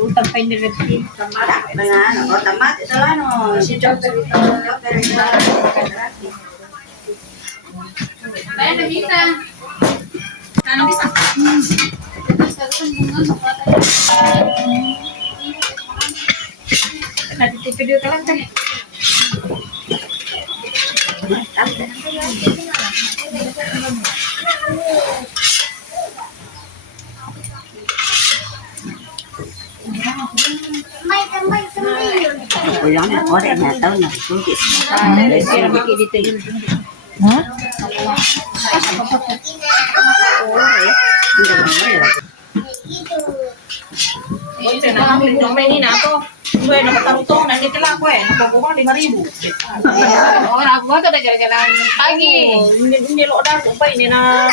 Utang pa yung nilagay. O, tamat. Ito lang, no. Si Joker ito. Joker ito. Kaya nabisa. Ano bisa? Nagtitipid ka lang tayo. Ulang na ko rin na tao na sugis. Ha? May nina to. Gue nakatarutong nandito lang ko eh. Napabukan 5,000. Ora ko to dagal-galan pagi. Hindi lo da ko pa ini na.